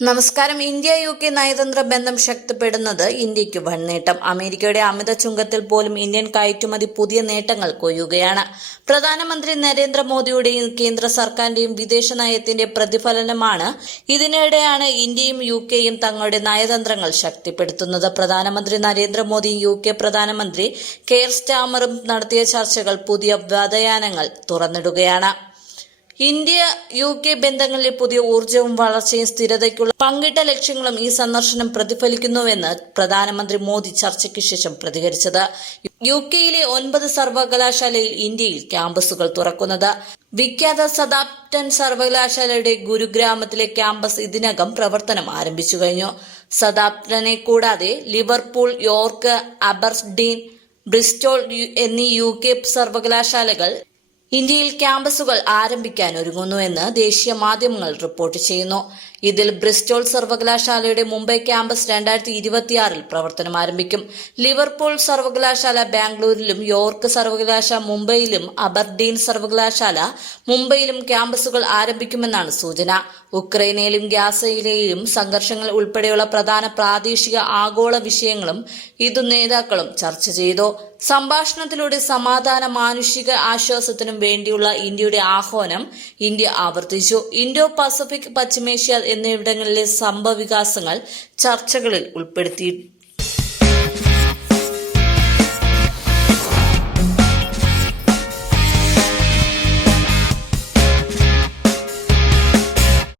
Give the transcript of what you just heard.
നമസ്കാരം. India U K നയതന്ത്ര ബന്ധം ശക്തിപ്പെടുന്നത് ഇന്ത്യയ്ക്ക് വൻ നേട്ടം അമേരിക്കയുടെ അമിത ചുങ്കത്തിൽ പോലും ഇന്ത്യൻ കയറ്റുമതി പുതിയ നേട്ടങ്ങൾ കൊയ്യുകയാണ്. പ്രധാനമന്ത്രി നരേന്ദ്രമോദിയുടെയും കേന്ദ്ര സർക്കാരിന്റെയും വിദേശ നയത്തിന്റെ പ്രതിഫലനമാണ് ഇതിനിടെയാണ് ഇന്ത്യയും യു കെയും തങ്ങളുടെ നയതന്ത്രങ്ങൾ ശക്തിപ്പെടുത്തുന്നത്. പ്രധാനമന്ത്രി നരേന്ദ്രമോദിയും യു കെ പ്രധാനമന്ത്രി കെയർ സ്റ്റാമറും നടത്തിയ ചർച്ചകൾ പുതിയ വ്യതയാനങ്ങൾ തുറന്നിടുകയാണ്. ഇന്ത്യ യു കെ ബന്ധങ്ങളിലെ പുതിയ ഊർജവും വളർച്ചയും സ്ഥിരതയ്ക്കുള്ള പങ്കിട്ട ലക്ഷ്യങ്ങളും ഈ സന്ദർശനം പ്രതിഫലിക്കുന്നുവെന്ന് പ്രധാനമന്ത്രി മോദി ചർച്ചയ്ക്ക് ശേഷം പ്രതികരിച്ചത്. യു കെയിലെ ഒൻപത് സർവകലാശാലയിൽ ഇന്ത്യയിൽ ക്യാമ്പസുകൾ തുറക്കുന്നത്. വിഖ്യാത സദാപ്റ്റൻ സർവകലാശാലയുടെ ഗുരുഗ്രാമത്തിലെ ക്യാമ്പസ് ഇതിനകം പ്രവർത്തനം ആരംഭിച്ചു കഴിഞ്ഞു. സദാപ്റ്റനെ കൂടാതെ ലിവർപൂൾ യോർക്ക് അബർഡീൻ ബ്രിസ്റ്റോൾ എന്നീ യു കെ സർവകലാശാലകൾ ഇന്ത്യയിൽ ക്യാമ്പസുകൾ ആരംഭിക്കാൻ ഒരുങ്ങുന്നുവെന്ന് ദേശീയ മാധ്യമങ്ങൾ റിപ്പോർട്ട് ചെയ്യുന്നു. ഇതിൽ ബ്രിസ്റ്റോൾ സർവകലാശാലയുടെ മുംബൈ ക്യാമ്പസ് രണ്ടായിരത്തി ഇരുപത്തിയാറിൽ പ്രവർത്തനം ആരംഭിക്കും. ലിവർപൂൾ സർവകലാശാല ബാംഗ്ലൂരിലും യോർക്ക് സർവകലാശാല മുംബൈയിലും അബർഡീൻ സർവകലാശാല മുംബൈയിലും ക്യാമ്പസുകൾ ആരംഭിക്കുമെന്നാണ് സൂചന. ഉക്രൈനയിലും ഗ്യാസയിലെയും സംഘർഷങ്ങൾ ഉൾപ്പെടെയുള്ള പ്രധാന പ്രാദേശിക ആഗോള വിഷയങ്ങളും ഇതു നേതാക്കളും ചർച്ച ചെയ്തു. സംഭാഷണത്തിലൂടെ സമാധാന മാനുഷിക ആശ്വാസത്തിനും വേണ്ടിയുള്ള ഇന്ത്യയുടെ ആഹ്വാനം ഇന്ത്യ ആവർത്തിച്ചു. ഇൻഡോ പസഫിക് പശ്ചിമേഷ്യ എന്നിവിടങ്ങളിലെ സംഭവവികാസങ്ങൾ ചർച്ചകളിൽ ഉൾപ്പെടുത്തി